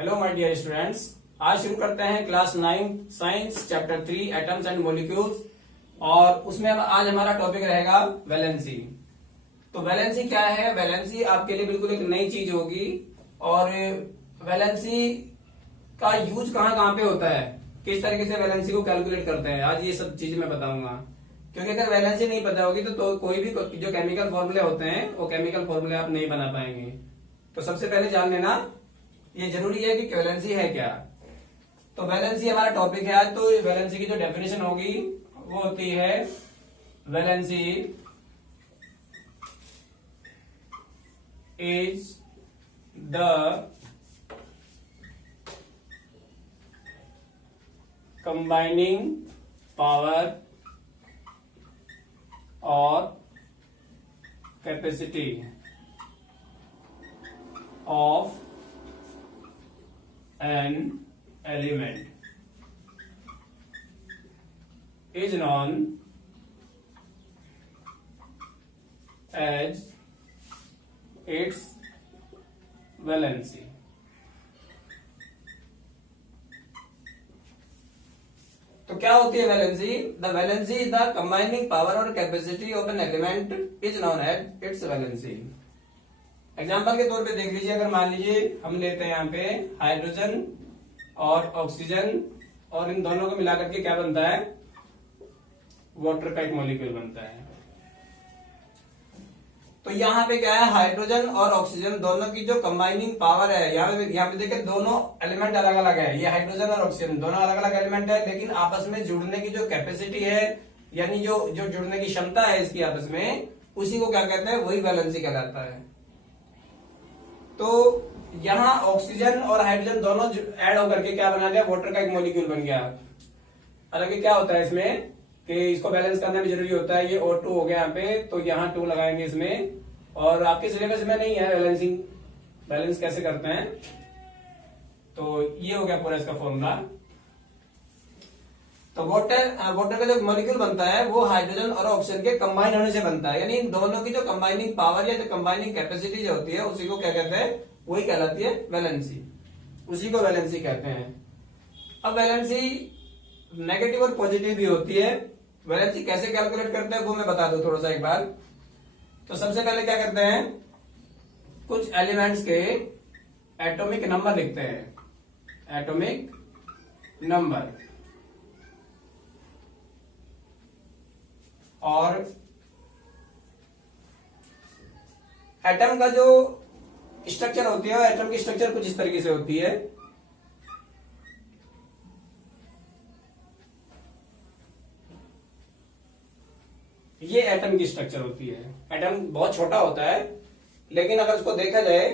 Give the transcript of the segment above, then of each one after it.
Hello my dear students. आज शुरू करते हैं class 9 science chapter 3 atoms and molecules. और उसमें आज हमारा टॉपिक रहेगा वैलेंसी। तो वैलेंसी क्या है? वैलेंसी आपके लिए बिल्कुल एक नई चीज होगी। और वैलेंसी का यूज कहाँ कहाँ पे होता है, किस तरीके से वैलेंसी को कैलकुलेट करते हैं, आज ये सब चीज मैं बताऊंगा। क्योंकि अगर वैलेंसी नहीं पता होगी तो कोई भी जो केमिकल फॉर्मूले होते हैं वो केमिकल फॉर्मूले आप नहीं बना पाएंगे। तो सबसे पहले जान लेना ये जरूरी है कि वैलेंसी है क्या। तो वैलेंसी हमारा टॉपिक है आज। तो वैलेंसी की जो डेफिनेशन होगी वो होती है valency is the combining power और capacity of an element is known as its valency। तो क्या होती है valency? The valency is the combining power और capacity of an element is known as its valency. Example के तौर पे देख लीजिए, अगर मान लीजिए हम लेते हैं यहाँ पे हाइड्रोजन और ऑक्सीजन, और इन दोनों को मिलाकर के क्या बनता है? वाटर का एक मॉलिक्यूल बनता है। तो यहाँ पे क्या है, हाइड्रोजन और ऑक्सीजन दोनों की जो कंबाइनिंग पावर है, यहाँ पे देखिए दोनों एलिमेंट अलग अलग है। ये हाइड्रोजन और ऑक्सीजन दोनों अलग अलग एलिमेंट है, लेकिन आपस में जुड़ने की जो कैपेसिटी है, यानी जो जुड़ने की क्षमता है इसकी आपस में, उसी को क्या कहते हैं? वही वैलेंसी कहलाता है। तो यहाँ ऑक्सीजन और हाइड्रोजन दोनों ऐड होकर के क्या बना लिया? वाटर का एक मॉलिक्यूल बन गया। हालांकि क्या होता है इसमें कि इसको बैलेंस करना भी जरूरी होता है। ये O2 हो गया यहाँ पे, तो यहाँ 2 लगाएंगे इसमें। और आपके सिलेबस में नहीं है बैलेंसिंग, बैलेंस कैसे करते हैं। तो ये हो गया पूरा इसका फॉर्मूला। तो वाटर का जो मॉलिक्यूल बनता है वो हाइड्रोजन और ऑक्सीजन के कंबाइन होने से बनता है। यानी इन दोनों की जो कंबाइनिंग पावर या जो कंबाइनिंग कैपेसिटी जो होती है उसी को क्या कहते हैं? वही कहलाती है वैलेंसी। उसी को वैलेंसी कहते हैं। अब वैलेंसी नेगेटिव और पॉजिटिव भी होती है। वैलेंसी कैसे कैलकुलेट करते हैं वो मैं बता दूं थोड़ा सा एक बार। तो सबसे पहले क्या करते हैं, कुछ एलिमेंट्स के एटॉमिक नंबर लिखते हैं। एटॉमिक नंबर और एटम का जो स्ट्रक्चर होती है, एटम की स्ट्रक्चर कुछ इस तरीके से होती है। ये एटम की स्ट्रक्चर होती है। एटम बहुत छोटा होता है, लेकिन अगर उसको देखा जाए,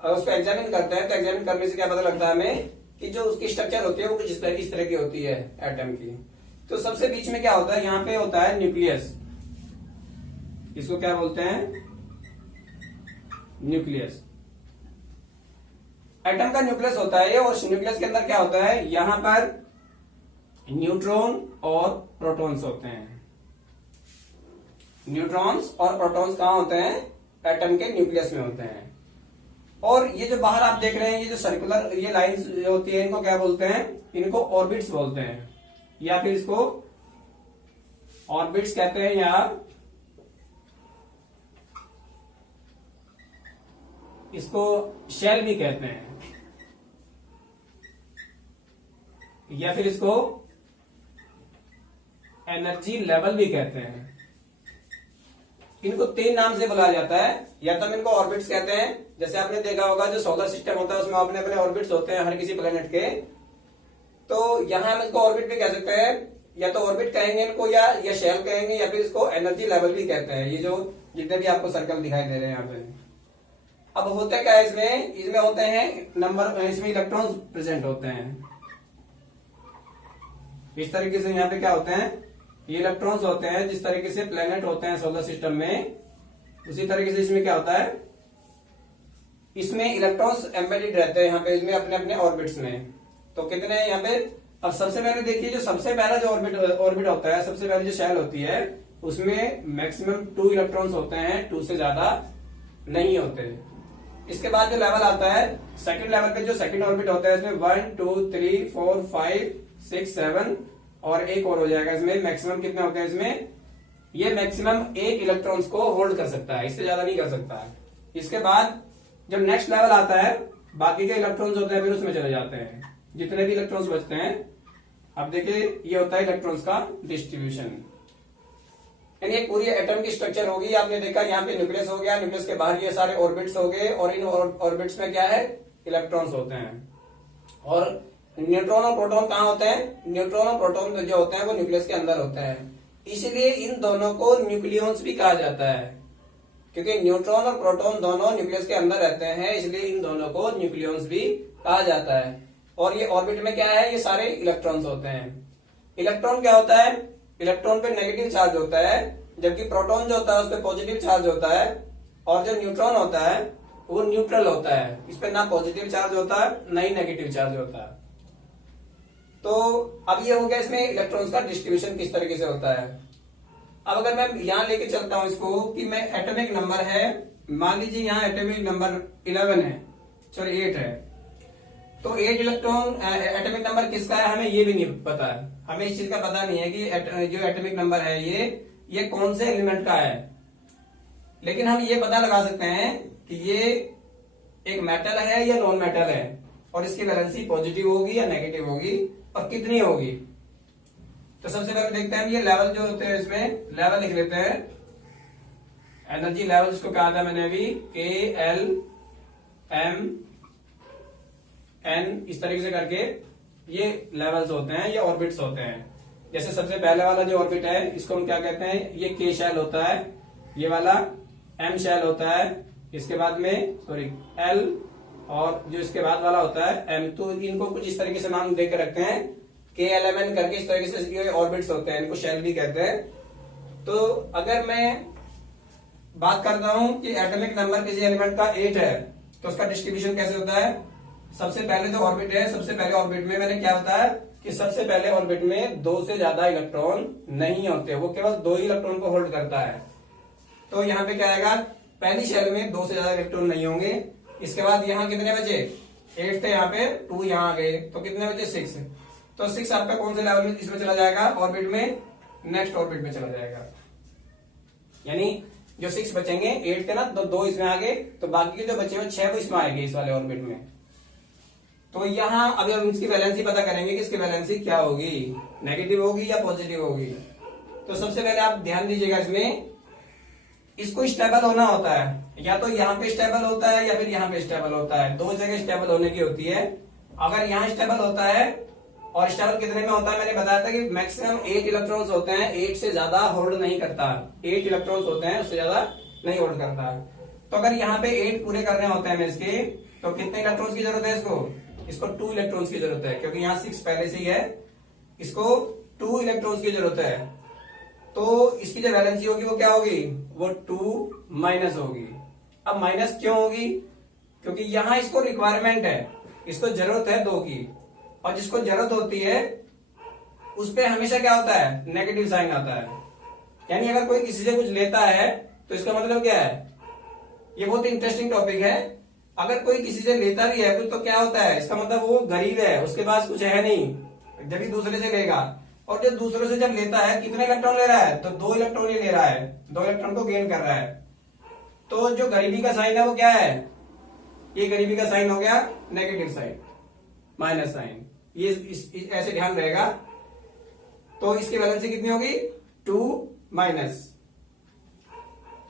अगर उसको एग्जामिन करते हैं तो एग्जामिन करने से क्या पता लगता है हमें कि जो उसकी स्ट्रक्चर होती है वो कुछ इस तरह की होती है एटम की। तो सबसे बीच में क्या होता है? यहाँ पे होता है न्यूक्लियस। इसको क्या बोलते हैं? न्यूक्लियस। एटम का न्यूक्लियस होता है ये, और न्यूक्लियस के अंदर क्या होता है? यहां पर न्यूट्रॉन और प्रोटॉन्स होते हैं। न्यूट्रॉन्स और प्रोटॉन्स कहां होते हैं? एटम के न्यूक्लियस में होते हैं। और ये जो बाहर आप देख रहे हैं, ये जो सर्कुलर ये लाइंस जो होती है, इनको क्या बोलते हैं? इनको ऑर्बिट्स बोलते हैं, या फिर इसको ऑर्बिट्स कहते हैं, या इसको शेल भी कहते हैं, या फिर इसको एनर्जी लेवल भी कहते हैं। इनको 3 नाम से बुलाया जाता है। या तो हम इनको ऑर्बिट्स कहते हैं, जैसे आपने देखा होगा जो सोलर सिस्टम होता है उसमें अपने अपने ऑर्बिट्स होते हैं हर किसी प्लेनेट के। तो यहां हम इसको ऑर्बिट भी कह सकते हैं, या तो ऑर्बिट कहेंगे इनको, या शेल कहेंगे, या फिर इसको एनर्जी लेवल भी कहते हैं। ये जो जितने भी आपको सर्कल दिखाई दे रहे हैं यहाँ पे। अब होता क्या है इसमें होते हैं नंबर, इसमें इलेक्ट्रॉन्स प्रेजेंट होते हैं इस तरीके से। यहाँ पे क्या होते हैं? ये इलेक्ट्रॉन्स होते हैं। जिस तरीके से प्लेनेट होते हैं सोलर सिस्टम में, उसी तरीके से इसमें क्या होता है? इसमें इलेक्ट्रॉन्स एम्बेडेड रहते हैं यहाँ पे, इसमें अपने अपने ऑर्बिट्स में। तो कितने हैं यहाँ पे? अब सबसे पहले देखिए, जो सबसे पहला जो ऑर्बिट होता है, सबसे पहले जो शेल होती है, उसमें मैक्सिमम 2 इलेक्ट्रॉन्स होते हैं, 2 से ज्यादा नहीं होते। इसके बाद जो लेवल आता है, सेकंड लेवल पे जो सेकंड ऑर्बिट होता है, इसमें 1 2 3 4 5 6 7 और एक और हो जाएगा। इसमें मैक्सिमम कितने होते हैं इसमें, ये मैक्सिमम 1 इलेक्ट्रॉन्स को होल्ड कर सकता है, इससे ज्यादा नहीं कर सकता है। इसके बाद जब नेक्स्ट लेवल आता है, बाकी के इलेक्ट्रॉन्स होते हैं फिर उसमें चले जाते हैं, जितने भी इलेक्ट्रॉन्स बचते हैं। अब देखिए ये होता है इलेक्ट्रॉन्स का डिस्ट्रीब्यूशन। यानी एक पूरी एटम की स्ट्रक्चर होगी। आपने देखा यहाँ पे न्यूक्लियस हो गया, न्यूक्लियस के बाहर ये सारे ऑर्बिट्स हो गए और इन ऑर्बिट्स में क्या है, इलेक्ट्रॉन्स होते हैं। और न्यूट्रॉन और प्रोटॉन कहाँ होते हैं, न्यूट्रॉन और प्रोटॉन जो होते हैं वो न्यूक्लियस के अंदर होते हैं। इसलिए इन दोनों को न्यूक्लियॉन्स भी कहा जाता है, क्योंकि न्यूट्रॉन और प्रोटॉन दोनों न्यूक्लियस के अंदर रहते हैं, इसलिए इन दोनों को न्यूक्लियॉन्स भी कहा जाता है। और ये ऑर्बिट में क्या है, ये सारे इलेक्ट्रॉन्स होते हैं। इलेक्ट्रॉन क्या होता है, इलेक्ट्रॉन पे नेगेटिव चार्ज होता है, जबकि प्रोटॉन जो होता है उस पर पॉजिटिव चार्ज होता है। और जो न्यूट्रॉन होता है वो न्यूट्रल होता है, इस पे ना पॉजिटिव चार्ज होता है ना ही नेगेटिव चार्ज होता है। तो अब ये हो गया इसमें इलेक्ट्रॉन्स का डिस्ट्रीब्यूशन किस तरीके से होता है। अब अगर मैं यहां लेके चलता हूं इसको कि मैं एटॉमिक नंबर है, मान लीजिए यहाँ एटॉमिक नंबर 11 है, सॉरी 8 है, तो 8 इलेक्ट्रॉन एटॉमिक नंबर किसका है हमें ये भी नहीं पता है। हमें इस चीज का पता नहीं है कि जो एटॉमिक नंबर है ये कौन से एलिमेंट का है। लेकिन हम ये पता लगा सकते हैं कि ये एक मेटल है या नॉन मेटल है, और इसकी वैलेंसी पॉजिटिव होगी या नेगेटिव होगी और कितनी होगी। तो सबसे पहले देखते हैं ये लेवल जो होते हैं, इसमें लेवल लिख लेते हैं। एनर्जी लेवल इसको कहा था मैंने अभी, K L M N, इस तरीके से करके ये लेवल्स होते हैं, ये ऑर्बिट्स होते हैं। जैसे सबसे पहले वाला जो ऑर्बिट है इसको हम क्या कहते हैं, ये K शेल होता है, ये वाला M शेल होता है, इसके बाद में सॉरी L, और जो इसके बाद वाला होता है M। तो इनको कुछ इस तरीके से नाम देकर रखते हैं, K L M N करके, इस तरीके से ये ऑर्बिट्स होते हैं, इनको शेल भी कहते हैं। तो अगर मैं बात करता हूं कि एटॉमिक नंबर किसी एलिमेंट का 8 है तो उसका डिस्ट्रीब्यूशन कैसे होता है। सबसे पहले जो ऑर्बिट है, सबसे पहले ऑर्बिट में मैंने क्या बताया कि सबसे पहले ऑर्बिट में 2 से ज्यादा इलेक्ट्रॉन नहीं होते, वो केवल 2 ही इलेक्ट्रॉन को होल्ड करता है। तो यहाँ पे क्या आएगा, पहली शेल में 2 से ज्यादा इलेक्ट्रॉन नहीं होंगे। इसके बाद यहाँ कितने बचे, 8 थे, यहाँ पे 2 यहाँ आ गए, तो कितने बचे 6। तो 6 आपका कौन से लेवल में इसमें चला जाएगा, ऑर्बिट में, नेक्स्ट ऑर्बिट में चला जाएगा। यानी जो 6 बचेंगे, 8 थे ना, तो 2 इसमें आ गए, तो बाकी के जो बचे हुए 6 वो इसमें आएंगे, इस वाले ऑर्बिट में। तो यहाँ अभी हम इसकी वैलेंसी पता करेंगे कि इसकी वैलेंसी क्या होगी, नेगेटिव होगी या पॉजिटिव होगी। तो सबसे पहले आप ध्यान दीजिएगा, इसमें इसको स्टेबल होना होता है, या तो यहाँ पे स्टेबल होता है या फिर यहाँ पे स्टेबल होता है, 2 जगह स्टेबल होने की होती है। अगर यहाँ स्टेबल होता है, और स्टेबल कितने में होता है मैंने बताया था कि मैक्सिमम 8 इलेक्ट्रॉन्स होते हैं, 8 से ज्यादा होल्ड नहीं करता, 8 इलेक्ट्रॉन्स होते हैं, उससे ज्यादा नहीं होल्ड करता। तो अगर यहाँ पे 8 पूरे करने होते हैं इसके, तो कितने इलेक्ट्रॉन्स की जरूरत है इसको 2 इलेक्ट्रॉन्स की जरूरत है, क्योंकि यहाँ 6 पहले से ही है, इसको 2 इलेक्ट्रॉन्स की जरूरत है। तो इसकी जो वैलेंसी होगी वो क्या होगी, वो 2 माइनस होगी। अब माइनस क्यों होगी, क्योंकि यहाँ इसको रिक्वायरमेंट है, इसको जरूरत है 2 की, और जिसको जरूरत होती है उस पे हमेशा क्या होता है, नेगेटिव साइन आता है। यानी अगर कोई किसी से कुछ लेता है तो इसका मतलब क्या है, ये बहुत इंटरेस्टिंग टॉपिक है। अगर कोई किसी से लेता भी है कुछ तो क्या होता है, इसका मतलब वो गरीब है, उसके पास कुछ है नहीं, जब भी दूसरे से लेगा। और जब दूसरे से जब लेता है, कितने इलेक्ट्रॉन ले रहा है, तो 2 इलेक्ट्रॉन ही ले रहा है, 2 इलेक्ट्रॉन को गेन कर रहा है। तो जो गरीबी का साइन है वो क्या है, ये गरीबी का साइन हो गया नेगेटिव साइन, माइनस साइन, ये ऐसे ध्यान रहेगा। तो इसकी वैलेंसी कितनी होगी, 2 माइनस।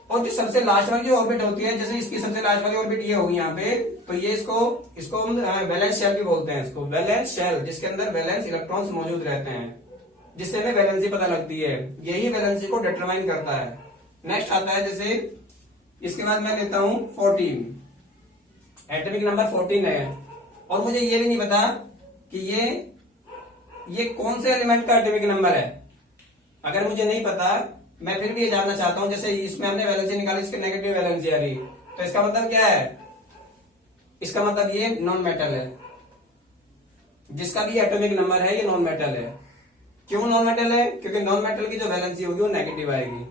और जो सबसे लास्ट वाली जो ऑर्बिट होती है, जैसे इसकी सबसे लास्ट वाली ऑर्बिट ये होगी यहाँ पे, तो ये इसको हम वैलेंस शेल भी बोलते हैं, इसको वैलेंस शेल, जिसके अंदर वैलेंस इलेक्ट्रॉन्स मौजूद रहते हैं, जिससे हमें वैलेंसी पता लगती है, यही वैलेंसी को डिटरमाइन करता है। नेक्स्ट आता है, जैसे इसके बाद मैं लेता हूं 14, एटॉमिक नंबर 14 है, और मुझे ये भी नहीं पता कि ये कौन से एलिमेंट का एटॉमिक नंबर है। अगर मुझे नहीं पता, मैं फिर भी ये जानना चाहता हूं, जैसे इसमें हमने वैलेंसी निकाली, इसकी नेगेटिव वैलेंसी आ रही, तो इसका मतलब क्या है, इसका मतलब ये नॉन मेटल है, जिसका भी एटॉमिक नंबर है ये नॉन मेटल है। क्यों नॉन मेटल है, क्योंकि नॉन मेटल की जो वैलेंसी होगी वो नेगेटिव आएगी।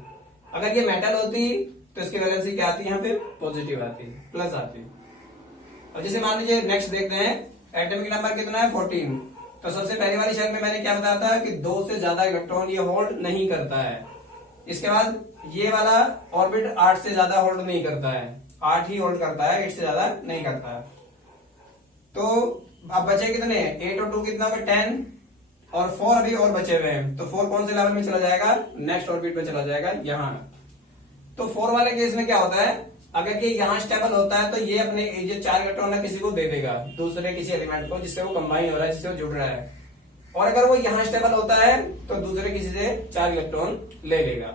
अगर ये मेटल होती तो इसकी वैलेंसी क्या आती है, यहाँ पे पॉजिटिव आती, प्लस आती। और जैसे मान लीजिए नेक्स्ट देखते हैं, एटॉमिक नंबर कितना है 14। तो सबसे पहली वाली शर्त में मैंने क्या बताया था कि 2 से ज्यादा इलेक्ट्रॉन ये होल्ड नहीं करता है। इसके बाद ये वाला ऑर्बिट 8 से ज्यादा होल्ड नहीं करता है, 8 ही होल्ड करता है, 8 से ज्यादा नहीं करता है। तो अब बचे कितने, 8 और 2 कितना होगा 10, और 4 अभी और बचे हुए हैं। तो 4 कौन से लेवल में चला जाएगा, नेक्स्ट ऑर्बिट में चला जाएगा यहाँ। तो 4 वाले केस में क्या होता है, अगर ये यहाँ स्टेबल होता है तो ये अपने ये 4 इलेक्ट्रॉन है किसी को दे देगा, दूसरे किसी एलिमेंट को जिससे वो कंबाइन हो रहा है, जिससे वो जुड़ रहा है। और अगर वो यहाँ स्टेबल होता है तो दूसरे किसी से 4 इलेक्ट्रॉन ले लेगा।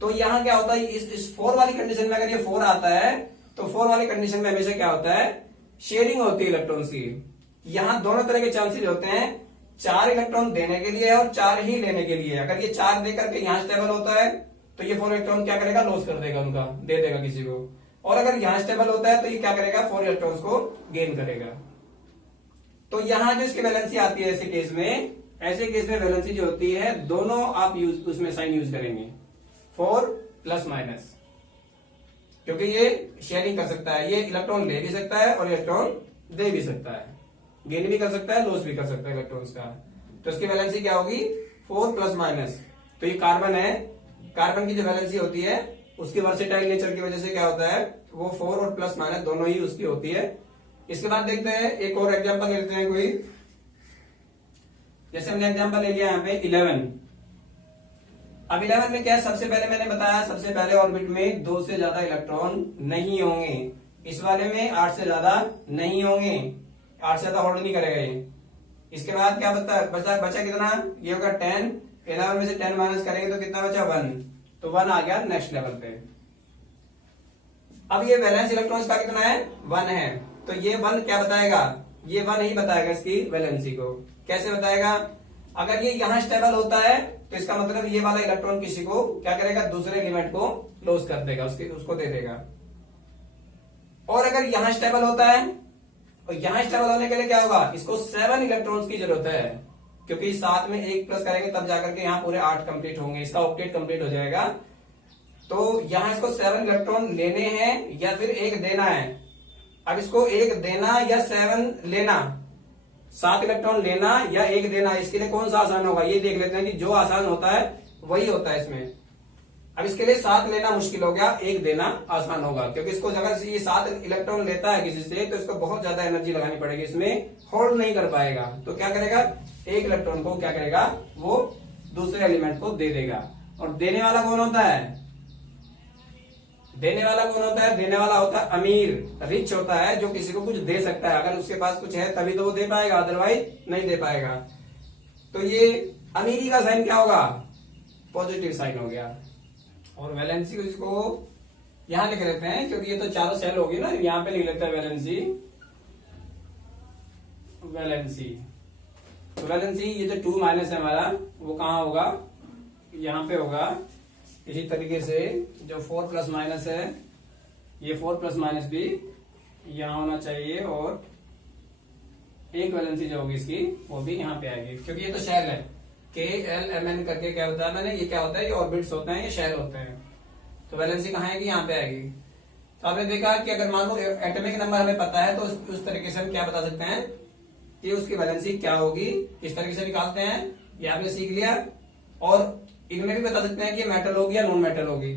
तो यहाँ क्या होता है, इस 4 वाली कंडीशन में अगर ये 4 आता है तो 4 वाली कंडीशन में हमेशा क्या होता है, शेयरिंग होती है इलेक्ट्रॉन्स की। यहाँ दोनों तरह के चांसेस होते हैं, 4 इलेक्ट्रॉन देने के लिए और 4 ही लेने के लिए। अगर ये 4 देकर के यहाँ स्टेबल होता है तो ये 4 इलेक्ट्रॉन क्या करेगा, लॉस कर देगा उनका, दे देगा किसी को। और अगर यहाँ स्टेबल होता है तो ये क्या करेगा, 4 इलेक्ट्रॉन्स को गेन करेगा। तो यहाँ जो इसकी वैलेंसी आती है ऐसे केस में वैलेंसी जो होती है, दोनों आप उसमें साइन यूज करेंगे, 4 प्लस माइनस, क्योंकि ये शेयरिंग कर सकता है, ये इलेक्ट्रॉन ले भी सकता है और इलेक्ट्रॉन दे भी सकता है, गेन भी कर सकता है, लॉस भी कर सकता है इलेक्ट्रॉन्स का। तो इसकी वैलेंसी क्या होगी, 4 प्लस माइनस। तो ये कार्बन है, कार्बन की जो वैलेंसी होती है उसकी वर्सेटाइल नेचर की वजह से क्या होता है, वो 4 और प्लस माइनस दोनों ही उसकी होती है। इसके बाद देखते हैं एक और एग्जांपल लेते हैं कोई, जैसे हमने एग्जांपल ले लिया यहाँ पे 11। अब 11 में क्या है, सबसे पहले मैंने बताया, सबसे पहले ऑर्बिट में 2 से ज्यादा इलेक्ट्रॉन नहीं होंगे, इस वाले में 8 से ज्यादा नहीं होंगे, 8 से ज्यादा होल्ड नहीं करेगा ये। इसके बाद क्या बचा कितना, ये होगा 10, 11 में से 10 माइनस करेंगे तो कितना बचा 1, तो 1 आ गया नेक्स्ट लेवल पे। अब ये वैलेंस इलेक्ट्रॉन्स का कितना है, 1 है। तो ये 1 क्या बताएगा, ये 1 ही बताएगा इसकी वैलेंसी को। कैसे बताएगा, अगर ये यहाँ स्टेबल होता है तो इसका मतलब ये वाला इलेक्ट्रॉन किसी को क्या करेगा, दूसरे एलिमेंट को लॉस कर देगा, उसको दे देगा। और अगर यहाँ स्टेबल होता है, और यहाँ स्टेबल होने के लिए क्या होगा, इसको 7 इलेक्ट्रॉन्स की जरूरत है, क्योंकि साथ में 1 प्लस करेंगे तब जाकर के यहाँ पूरे 8 कंप्लीट होंगे, इसका ऑक्टेट कंप्लीट हो जाएगा। तो यहाँ इसको 7 इलेक्ट्रॉन लेने हैं या फिर 1 देना है। अब इसको 1 देना या 7 लेना, 7 इलेक्ट्रॉन लेना या 1 देना, इसके लिए कौन सा आसान होगा, ये देख लेते हैं कि जो आसान होता है वही होता है इसमें। अब इसके लिए 7 लेना मुश्किल हो गया, 1 देना आसान होगा, क्योंकि इसको अगर ये 7 इलेक्ट्रॉन लेता है किसी से तो इसको बहुत ज्यादा एनर्जी लगानी पड़ेगी, इसमें होल्ड नहीं कर पाएगा। तो क्या करेगा, 1 इलेक्ट्रॉन को क्या करेगा, वो दूसरे एलिमेंट को दे देगा। और देने वाला कौन होता है, देने वाला कौन होता है, देने वाला होता है अमीर, रिच होता है, जो किसी को कुछ दे सकता है। अगर उसके पास कुछ है तभी तो वो दे पाएगा, अदरवाइज नहीं दे पाएगा। तो ये अमीरी का साइन क्या होगा, पॉजिटिव साइन हो गया। और वैलेंसी को इसको यहां लिख लेते हैं, क्योंकि ये तो चारों सेल होगी ना, यहां पे लिख लेते हैं वैलेंसी। तो वैलेंसी ये जो 2 माइनस है हमारा, वो कहाँ होगा, यहाँ पे होगा। इसी तरीके से जो 4 प्लस माइनस है, ये 4 प्लस माइनस भी यहाँ होना चाहिए, और एक वैलेंसी जो होगी इसकी वो भी यहाँ पे आएगी, क्योंकि ये तो शेल है, KLMN करके क्या होता है, मैंने ये क्या होता है, ये ऑर्बिट्स होते हैं, ये शेल होते हैं। तो वैलेंसी कहाँ आएगी, यहाँ पे आएगी। तो आपने देखा कि अगर मान लो एटॉमिक नंबर हमें पता है तो उस तरीके से हम क्या बता सकते हैं कि उसकी वैलेंसी क्या होगी, किस तरीके से निकालते हैं, ये आपने सीख लिया। और इनमें भी बता सकते हैं कि मेटल होगी या नॉन मेटल होगी।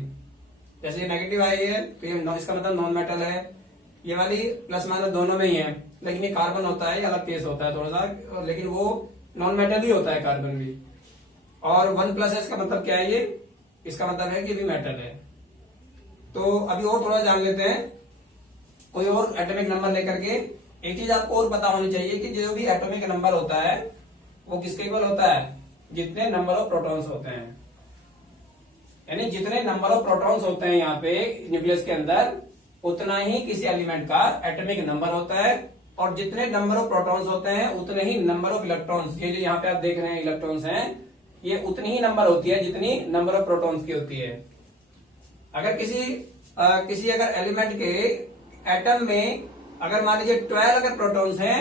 जैसे ये नेगेटिव आई है तो ये इसका मतलब नॉन मेटल है, ये वाली प्लस माइनस दोनों में ही है, लेकिन ये कार्बन होता है, ये अलग केस होता है थोड़ा सा, लेकिन वो नॉन मेटल ही होता है कार्बन भी। और 1 प्लस है, इसका मतलब क्या है, ये इसका मतलब है कि भी मेटल है। तो अभी और थोड़ा जान लेते हैं कोई और एटॉमिक नंबर लेकर के। एक चीज आपको और पता होनी चाहिए कि जो भी एटॉमिक नंबर होता है वो किसके इक्वल होता है, जितने नंबर ऑफ प्रोटॉन्स होते हैं। यानी जितने नंबर ऑफ प्रोटॉन्स होते हैं यहाँ पे न्यूक्लियस के अंदर, उतना ही किसी एलिमेंट का एटॉमिक नंबर होता है। और जितने नंबर ऑफ प्रोटॉन्स होते हैं उतने ही नंबर ऑफ इलेक्ट्रॉन्स, ये जो यहाँ पे आप देख रहे हैं इलेक्ट्रॉन्स हैं, ये उतनी ही नंबर होती है जितनी नंबर ऑफ प्रोटॉन्स की होती है। अगर किसी अगर एलिमेंट के एटम में अगर मान लीजिए 12 अगर प्रोटॉन्स हैं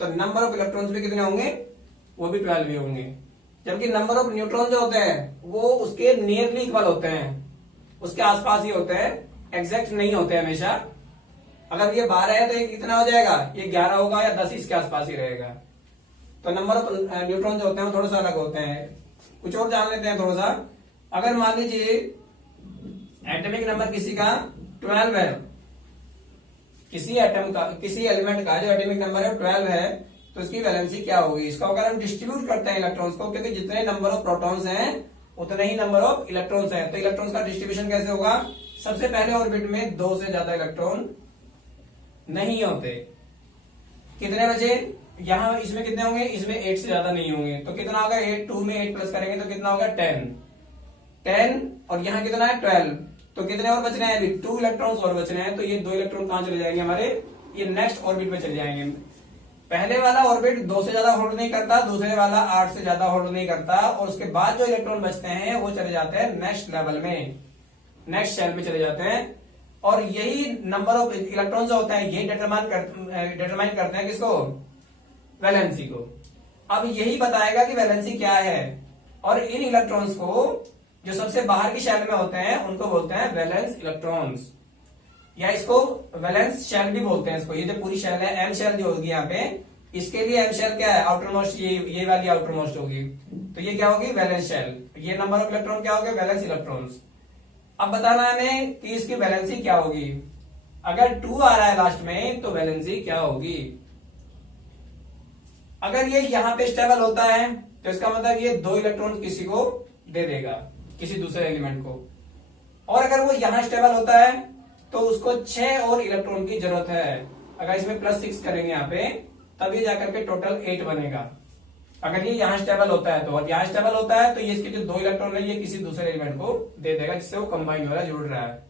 तो नंबर ऑफ इलेक्ट्रॉन्स भी कितने होंगे, वो भी 12 ही होंगे। जबकि नंबर ऑफ न्यूट्रॉन जो होते हैं वो उसके नियरली इक्वल होते हैं, उसके आसपास ही होते हैं, एग्जैक्ट नहीं होते हमेशा। अगर ये 12 है तो ये कितना हो जाएगा, ये 11 होगा या 10 इसके आसपास ही रहेगा। तो नंबर ऑफ न्यूट्रॉन जो होते हैं वो थोड़ा सा अलग होते हैं। कुछ और जान लेते हैं थोड़ा सा। अगर मान लीजिए एटॉमिक नंबर किसी का 12 है, किसी एटम का, किसी एलिमेंट का जो एटॉमिक नंबर है 12 है, तो इसकी वैलेंसी क्या होगी। इसका अगर हम डिस्ट्रीब्यूट करते हैं इलेक्ट्रॉन्स को, क्योंकि जितने नंबर ऑफ प्रोटॉन्स हैं उतने ही नंबर ऑफ इलेक्ट्रॉन्स हैं, तो इलेक्ट्रॉन्स का डिस्ट्रीब्यूशन कैसे होगा। सबसे पहले ऑर्बिट में 2 से ज्यादा इलेक्ट्रॉन नहीं होते। कितने बचे, यहां इसमें कितने होंगे, इसमें 8 से ज्यादा नहीं होंगे, तो कितना होगा 8, 2 में 8 प्लस करेंगे तो कितना होगा 10 और यहाँ कितना है 12, तो कितने और बच रहे हैं अभी 2 इलेक्ट्रॉन्स और बच रहे हैं। तो ये 2 इलेक्ट्रॉन कहां चले जाएंगे हमारे, ये नेक्स्ट ऑर्बिट में चले जाएंगे। पहले वाला ऑर्बिट 2 से ज्यादा होल्ड नहीं करता, दूसरे वाला 8 से ज्यादा होल्ड नहीं करता, और उसके बाद जो इलेक्ट्रॉन बचते हैं वो चले जाते हैं नेक्स्ट लेवल में, नेक्स्ट शेल में चले जाते हैं। और यही नंबर ऑफ इलेक्ट्रॉन जो होते हैं ये डिटरमाइन करते हैं किसको, वैलेंसी को। अब यही बताएगा कि वैलेंसी क्या है, और इन इलेक्ट्रॉन्स को जो सबसे बाहर की शेल में होते हैं उनको बोलते हैं वैलेंस इलेक्ट्रॉन्स, या इसको वैलेंस शेल भी बोलते हैं इसको। ये जो पूरी शेल है एम शेल जो होगी यहाँ पे, इसके लिए एम शेल क्या है, आउटर मोस्ट, ये वाली आउटर मोस्ट होगी, तो ये क्या होगी वैलेंस शेल। ये नंबर ऑफ इलेक्ट्रॉन क्या होगा, वैलेंस इलेक्ट्रॉन्स। अब बताना है हमें कि इसकी वैलेंसी क्या होगी। अगर 2 आ रहा है लास्ट में तो वैलेंसी क्या होगी। अगर ये यहां पे स्टेबल होता है तो इसका मतलब ये 2 इलेक्ट्रॉन किसी को दे देगा, किसी दूसरे एलिमेंट को। और अगर वो यहां स्टेबल होता है तो उसको 6 और इलेक्ट्रॉन की जरूरत है। अगर इसमें +6 करेंगे यहाँ पे तब ये जाकर के टोटल 8 बनेगा। अगर ये यहां स्टेबल होता है तो, और यहां स्टेबल होता है तो ये इसके जो 2 इलेक्ट्रॉन है ये किसी दूसरे एलिमेंट को दे देगा, जिससे वो कंबाइन हो रहा है, जुड़ रहा है।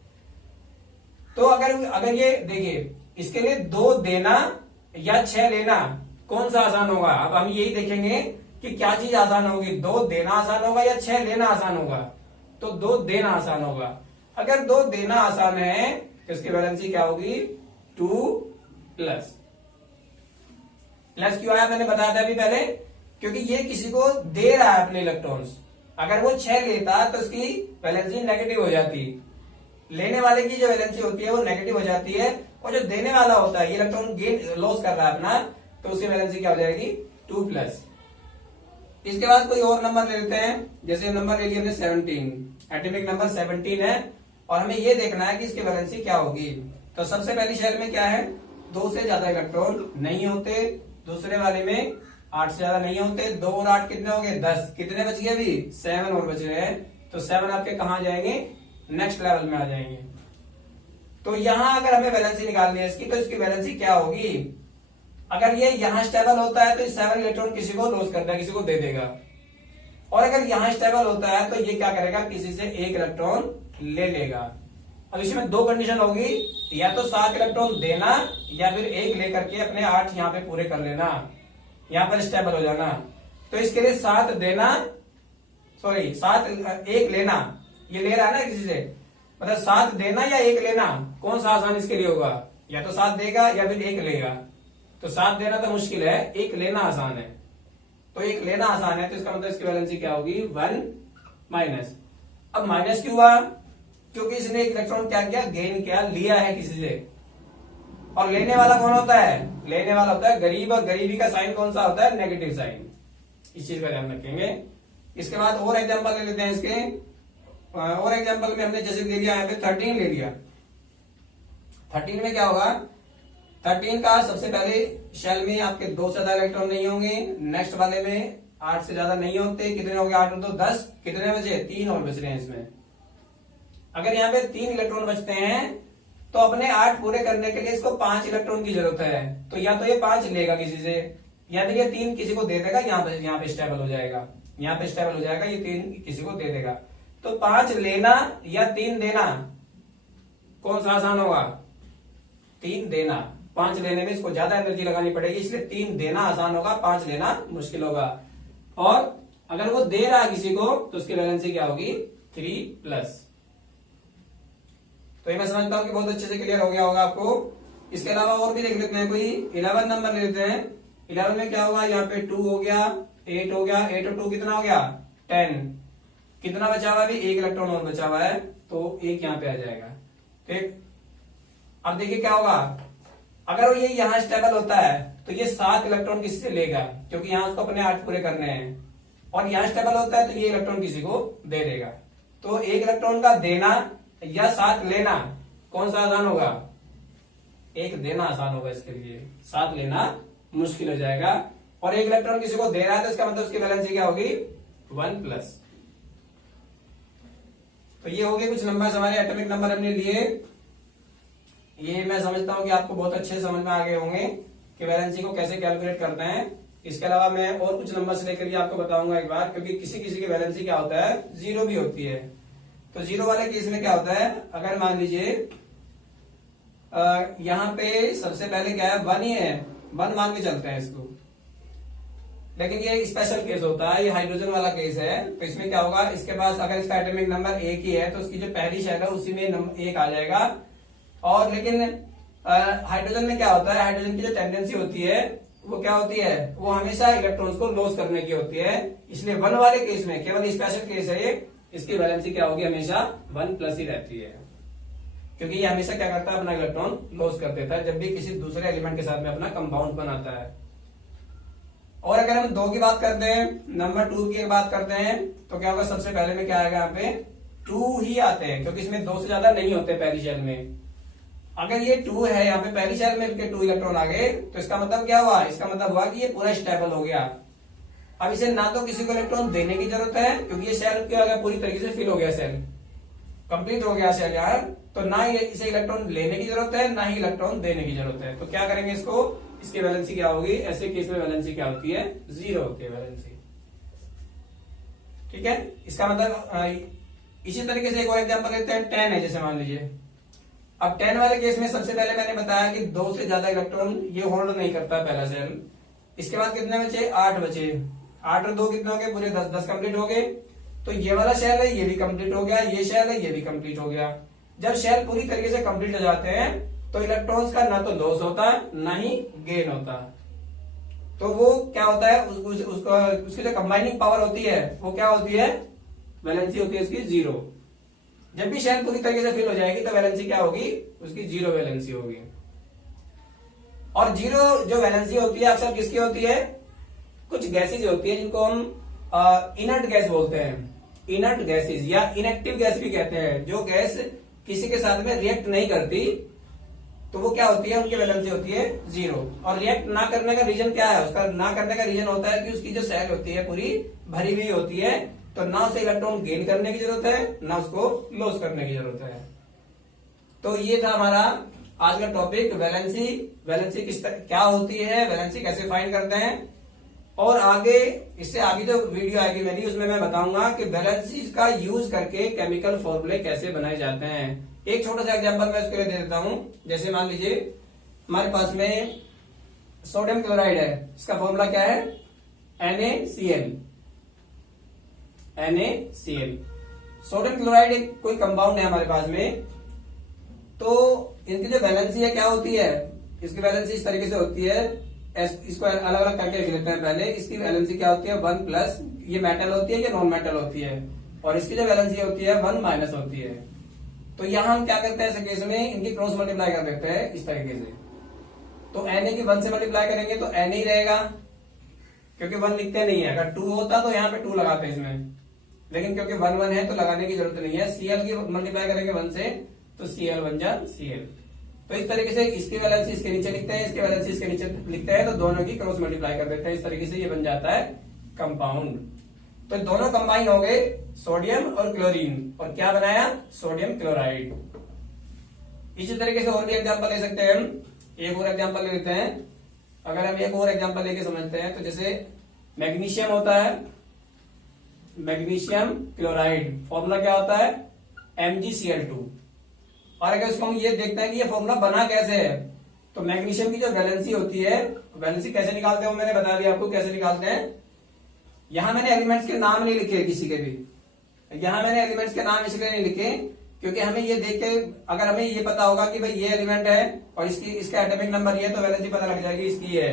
तो अगर ये देखिए, इसके लिए 2 देना या 6 लेना कौन सा आसान होगा। अब हम यही देखेंगे कि क्या चीज आसान होगी, 2 देना आसान होगा या 6 लेना आसान होगा। तो 2 देना आसान होगा। अगर 2 देना आसान है तो इसकी वैलेंसी क्या होगी 2+। प्लस क्यों आया मैंने बताया था अभी पहले, क्योंकि ये किसी को दे रहा है अपने इलेक्ट्रॉन्स। अगर वो 6 लेता तो उसकी वैलेंसी नेगेटिव हो जाती, लेने वाले की जो वैलेंसी होती है वो नेगेटिव हो जाती है, और जो देने वाला होता है ये इलेक्ट्रॉन गेन लॉस कर रहा है अपना, तो उसकी वैलेंसी क्या हो जाएगी 2+। इसके बाद कोई और नंबर ले लेते हैं, जैसे नंबर ले लिया हमने 17, एटॉमिक नंबर 17 है, और हमें ये देखना है कि इसकी वैलेंसी क्या होगी। तो सबसे पहली शेल में क्या है, 2 से ज्यादा इलेक्ट्रॉन नहीं होते, दूसरे वाले में 8 से ज्यादा नहीं होते, 2 और 8 कितने हो गए 10, कितने बच गए अभी 7 और बच रहे हैं। तो 7 आपके कहां जाएंगे, नेक्स्ट लेवल में आ जाएंगे। तो यहां अगर हमें वैलेंसी निकालनी है इसकी, तो इसकी वैलेंसी क्या होगी। अगर ये यहां स्टेबल होता है तो 7 इलेक्ट्रॉन किसी को लॉस करता है, किसी को दे देगा। और अगर यहां स्टेबल होता है तो ये क्या करेगा, किसी से 1 इलेक्ट्रॉन ले लेगा। अब इसमें 2 कंडीशन होगी, या तो 7 इलेक्ट्रॉन देना या फिर 1 लेकर के अपने 8 यहाँ पे पूरे कर लेना, यहाँ पर स्टेबल हो जाना। तो इसके लिए 7 देना, 1 लेना, ये ले रहा है ना किसी से, मतलब 7 देना या 1 लेना कौन सा आसान इसके लिए होगा, या तो 7 देगा या फिर 1 लेगा। तो 7 देना तो मुश्किल है, 1 लेना आसान है। तो 1 लेना आसान है, तो इसका मतलब इसकी वैलेंसी क्या होगी 1-। अब माइनस क्यों हुआ, क्योंकि इसने 1 इलेक्ट्रॉन क्या किया, गेन किया, लिया है किसी से। और लेने वाला कौन होता है, लेने वाला होता है गरीब, और गरीबी का साइन कौन सा होता है, नेगेटिव साइन। इस चीज का ध्यान रखेंगे। इसके बाद और एग्जांपल ले लेते हैं इसके। और एग्जांपल में हमने जैसे ले लिया यहाँ पे 13 ले लिया। 13 में क्या होगा, 13 का सबसे पहले शेल में आपके 2 से ज्यादा इलेक्ट्रॉन नहीं होंगे, नेक्स्ट वाले में 8 से ज्यादा नहीं होते, कितने हो गए 8 और 2 10, कितने बचे 3 और बच रहे हैं इसमें। अगर यहाँ पे 3 इलेक्ट्रॉन बचते हैं तो अपने 8 पूरे करने के लिए इसको 5 इलेक्ट्रॉन की जरूरत है। तो या तो ये 5 लेगा किसी से, या फिर ये 3 किसी को दे देगा, यहाँ पे स्टेबल हो जाएगा, यहाँ पे स्टेबल हो जाएगा, ये 3 किसी को दे देगा। तो 5 लेना या 3 देना कौन सा आसान होगा, 3 देना। 5 लेने में इसको ज्यादा एनर्जी लगानी पड़ेगी, इसलिए 3 देना आसान होगा, 5 लेना मुश्किल होगा। और अगर वो दे रहा है किसी को तो उसकी वैलेंसी क्या होगी 3+। तो ये मैं समझता हूं कि बहुत अच्छे से क्लियर हो गया होगा आपको। इसके अलावा और भी देख लेते हैं, कोई 11 नंबर ले लेते हैं। 11 में क्या होगा, यहाँ पे 2 हो गया, 8 हो गया, 8 और 2 कितना हो गया 10, कितना बचा हुआ है अभी 1 इलेक्ट्रॉन और बचा हुआ है, तो 1 यहाँ पे आ जाएगा। ठीक, अब देखिए क्या होगा, अगर वो ये यहाँ स्टेबल होता है तो ये 7 इलेक्ट्रॉन किसी से लेगा, क्योंकि यहाँ उसको अपने 8 पूरे करने हैं, और यहाँ स्टेबल होता है तो ये इलेक्ट्रॉन किसी को दे देगा। तो एक इलेक्ट्रॉन का देना या 7 लेना कौन सा आसान होगा? एक देना आसान होगा, इसके लिए 7 लेना मुश्किल हो जाएगा। और एक इलेक्ट्रॉन किसी को दे रहा है तो इसका मतलब उसकी वैलेंसी क्या होगी? 1+। तो ये हो गए कुछ नंबर हमारे एटॉमिक नंबर हमने लिए। ये मैं समझता हूं कि आपको बहुत अच्छे से समझ में आ गए होंगे कि वैलेंसी को कैसे कैलकुलेट करते हैं। इसके अलावा मैं और कुछ नंबर से लेकर आपको बताऊंगा एक बार, क्योंकि किसी किसी की वैलेंसी क्या होता है, 0 भी होती है। तो 0 वाले केस में क्या होता है, अगर मान लीजिए यहाँ पे सबसे पहले क्या है, 1 ही है, 1 मान के चलते हैं इसको, लेकिन ये स्पेशल केस होता है, ये हाइड्रोजन वाला केस है। तो इसमें क्या होगा, इसके पास अगर इसका एटॉमिक नंबर 1 ही है तो उसकी जो पहली शेल है उसी में 1 आ जाएगा। और लेकिन हाइड्रोजन में क्या होता है, हाइड्रोजन की जो टेंडेंसी होती है वो क्या होती है, वो हमेशा इलेक्ट्रॉन्स को लॉस करने की होती है। इसलिए 1 वाले केस में, केवल स्पेशल केस है ये, इसकी वैलेंसी क्या होगी, हमेशा 1+ ही रहती है, क्योंकि ये हमेशा क्या करता है, अपना इलेक्ट्रॉन लॉस कर देता है जब भी किसी दूसरे एलिमेंट के साथ में अपना कंपाउंड बनाता है। और अगर हम 2 की बात करते हैं, नंबर 2 की बात करते हैं, तो क्या होगा, सबसे पहले में क्या आएगा, यहाँ पे 2 ही आते हैं, क्योंकि इसमें 2 से ज्यादा नहीं होते पहली शेल में। अगर ये 2 है यहाँ पे पहली शेल में, 2 इलेक्ट्रॉन आ गए, तो इसका मतलब क्या हुआ, इसका मतलब हुआ कि ये पूरा स्टेबल हो गया। अब इसे ना तो किसी को इलेक्ट्रॉन देने की जरूरत है, क्योंकि ये शेल क्या हो गया, पूरी तरीके से फिल हो गया, सेल कंप्लीट हो गया शेल यार। तो ना ही इसे इलेक्ट्रॉन लेने की जरूरत है, ना ही इलेक्ट्रॉन देने की जरूरत है। तो क्या करेंगे इसको, इसकी वैलेंसी क्या होगी, ऐसे केस में वैलेंसी क्या होती है, 0 होती है वैलेंसी। ठीक है, इसका मतलब इसी तरीके से एक और एग्जांपल लेते हैं, 10 है जैसे मान लीजिए। अब 10 वाले केस में सबसे पहले मैंने बताया कि 2 से ज्यादा इलेक्ट्रॉन ये होल्ड नहीं करता पहला शेल। इसके बाद कितने बचे, 8 बचे, 8 और 2 कितने हो गए, पूरे 10 कंप्लीट हो गए। तो ये वाला शेल है, ये भी कंप्लीट हो गया, ये शेल है, ये भी कंप्लीट हो गया। जब शेल पूरी तरीके से कंप्लीट हो जाते हैं तो इलेक्ट्रॉन्स का ना तो लॉस होता है ना ही गेन होता है। तो वो क्या होता है, उसकी जो कंबाइनिंग पावर होती है वो क्या होती है, वैलेंसी होती है उसकी 0। जब भी शेल पूरी तरीके से फिल हो जाएगी तो वैलेंसी क्या होगी, उसकी 0 वैलेंसी होगी। और 0 जो वैलेंसी होती है अक्सर किसकी होती है, कुछ गैसेज होती है जिनको हम इनर्ट गैस बोलते हैं, इनर्ट गैसेज या इनएक्टिव गैस भी कहते हैं। जो गैस किसी के साथ में रिएक्ट नहीं करती तो वो क्या होती है, उनकी वैलेंसी होती है 0। और रिएक्ट ना करने का रीजन क्या है, उसका ना करने का रीजन होता है कि उसकी जो सेल होती है पूरी भरी हुई होती है, तो ना उसे इलेक्ट्रॉन गेन करने की जरूरत है, ना उसको लॉस करने की जरूरत है। तो ये था हमारा आज का टॉपिक, वैलेंसी। वैलेंसी क्या होती है, वैलेंसी कैसे फाइंड करते हैं, और आगे इससे आगे जो वीडियो आएगी मेरी उसमें मैं बताऊंगा कि वैलेंसी का यूज करके केमिकल फॉर्मूले कैसे बनाए जाते हैं। एक छोटा सा एग्जांपल मैं उसके लिए दे देता हूं। जैसे मान लीजिए हमारे पास में सोडियम क्लोराइड है, इसका फॉर्मूला क्या है, NaCl। NaCl सोडियम क्लोराइड एक कोई कंपाउंड है हमारे पास में। तो इनकी जो वैलेंसी है क्या होती है, इसकी वैलेंसी इस तरीके से होती है, इसको अलग अलग करके लिख लेते हैं पहले। इसकी वैलेंसी क्या होती है, 1+, ये मेटल होती है, ये नॉन मेटल होती है, और इसकी जो वैलेंसी होती है 1- होती है। तो यहां हम क्या करते हैं, ऐसे केस में इनकी क्रॉस मल्टीप्लाई कर देते हैं इस तरीके से। तो Na की 1 से मल्टीप्लाई करेंगे तो Na ही रहेगा, क्योंकि 1 लिखते नहीं है। अगर 2 होता तो यहाँ पे 2 लगाते हैं इसमें, लेकिन क्योंकि 1 है तो लगाने की जरूरत नहीं है। Cl की मल्टीप्लाई करेंगे 1 से तो Cl बन जा Cl। तो इस तरीके से इसकी वैलेंसी इसके नीचे लिखते हैं, इसकी वैलेंसी इसके नीचे लिखते हैं, तो दोनों की क्रॉस मल्टीप्लाई कर देते हैं। इस तरीके से ये बन जाता है कंपाउंड। तो दोनों कंबाइन हो गए, सोडियम और क्लोरीन, और क्या बनाया, सोडियम क्लोराइड। इसी तरीके से और भी एग्जांपल ले सकते हैं हम। एक और एग्जांपल ले लेते हैं। अगर हम एक और एग्जांपल लेके समझते हैं तो जैसे मैग्नीशियम होता है, मैग्नीशियम क्लोराइड, फॉर्मूला क्या होता है, MgCl2। और अगर इसको हम ये देखते हैं कि ये फॉर्मूला बना कैसे है, तो मैग्नीशियम की जो वैलेंसी होती है, वैलेंसी कैसे निकालते हैं वो मैंने बता दिया आपको कैसे निकालते हैं। यहां मैंने एलिमेंट्स के नाम नहीं लिखे किसी के भी, यहां मैंने एलिमेंट्स के नाम इसलिए नहीं लिखे क्योंकि हमें ये देख के, अगर हमें ये पता होगा कि भाई ये एलिमेंट है और इसका एटॉमिक नंबर ये, तो वैलेंसी पता लग जाएगी इसकी है।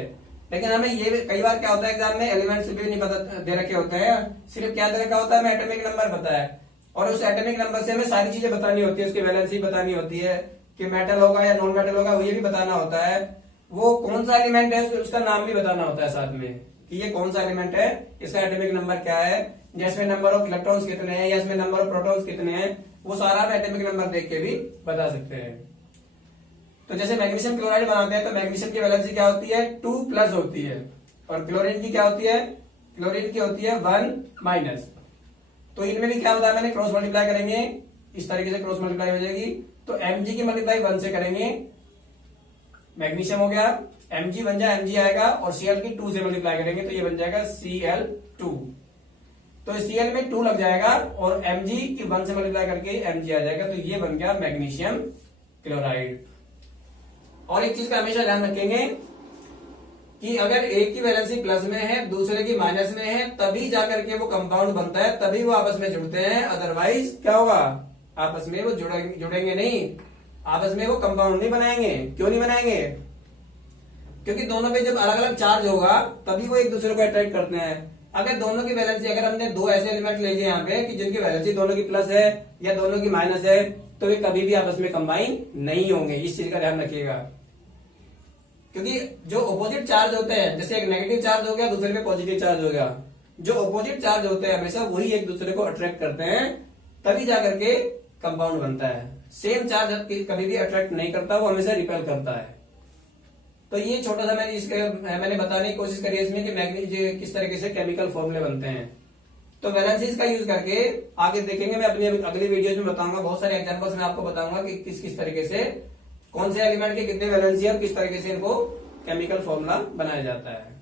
लेकिन हमें ये कई बार क्या होता है एग्जाम में, एलिमेंट्स भी नहीं पता दे रखे होते हैं, सिर्फ क्या दे रखा होता है, हमें एटॉमिक नंबर पता है, और उस एटॉमिक नंबर से हमें सारी चीजें बतानी होती है, उसकी वैलेंसी बतानी होती है कि मेटल होगा या नॉन मेटल होगा, वो ये भी बताना होता है। वो कौन सा एलिमेंट है उसका नाम भी बताना होता है साथ में कि ये कौन सा एलिमेंट है, इसका एटॉमिक नंबर क्या है, या इसमें नंबर ऑफ इलेक्ट्रॉन्स कितने हैं, या इसमें नंबर ऑफ प्रोटॉन्स कितने हैं, वो सारा हम एटॉमिक नंबर देख के भी बता सकते हैं। तो जैसे मैग्नीशियम क्लोराइड बनाते हैं तो मैग्नीशियम की वैलेंसी क्या होती है 2+ होती है, और क्लोरीन की क्या होती है, क्लोरीन की होती है 1-। तो इनमें भी क्या होता है, मैंने क्रॉस मल्टीप्लाई करेंगे, इस तरीके से क्रॉस मल्टीप्लाई हो जाएगी। तो Mg की मल्टीप्लाई 1 से करेंगे, मैग्नीशियम हो गया, Mg बन जाए Mg आएगा, और Cl की 2 से मल्टीप्लाई करेंगे तो ये बन जाएगा Cl2। तो Cl में 2 लग जाएगा और Mg की 1 से मल्टीप्लाई करके Mg आ जाएगा, तो ये बन गया मैग्नीशियम क्लोराइड। और एक चीज का हमेशा ध्यान रखेंगे कि अगर एक की वैलेंसी प्लस में है दूसरे की माइनस में है तभी जाकर के वो कंपाउंड बनता है, तभी वो आपस में जुड़ते हैं, अदरवाइज क्या होगा, आपस में वो जुड़ेंगे नहीं, आपस में वो कंपाउंड नहीं बनाएंगे। क्यों नहीं बनाएंगे, क्योंकि दोनों पे जब अलग अलग चार्ज होगा तभी वो एक दूसरे को अट्रैक्ट करते हैं। अगर दोनों की वैलेंसी, अगर हमने दो ऐसे एलिमेंट ले लिए यहाँ पे कि जिनकी वैलेंसी दोनों की प्लस है या दोनों की माइनस है, तो वे कभी भी आपस में कंबाइन नहीं होंगे, इस चीज का ध्यान रखिएगा। क्योंकि जो ऑपोजिट चार्ज होते हैं, जैसे एक नेगेटिव चार्ज हो गया दूसरे पे पॉजिटिव चार्ज हो गया, जो ऑपोजिट चार्ज होते हैं हमेशा वही एक दूसरे को अट्रैक्ट करते हैं, तभी जाकर के कंपाउंड बनता है। सेम चार्ज कभी भी अट्रैक्ट नहीं करता, वो हमेशा रिपेल करता है। तो ये छोटा सा मैंने बताने की कोशिश करी इसमें कि मैग्नीशियम किस तरीके से केमिकल फॉर्मूले बनते हैं। तो वैलेंसीज का यूज करके आगे देखेंगे, मैं अपनी अगली वीडियोज में बताऊंगा, बहुत सारे एग्जांपल्स में आपको बताऊंगा कि किस किस तरीके से कौन से एलिमेंट के कितने वैलेंसी है और किस तरीके से इनको केमिकल फॉर्मूला बनाया जाता है।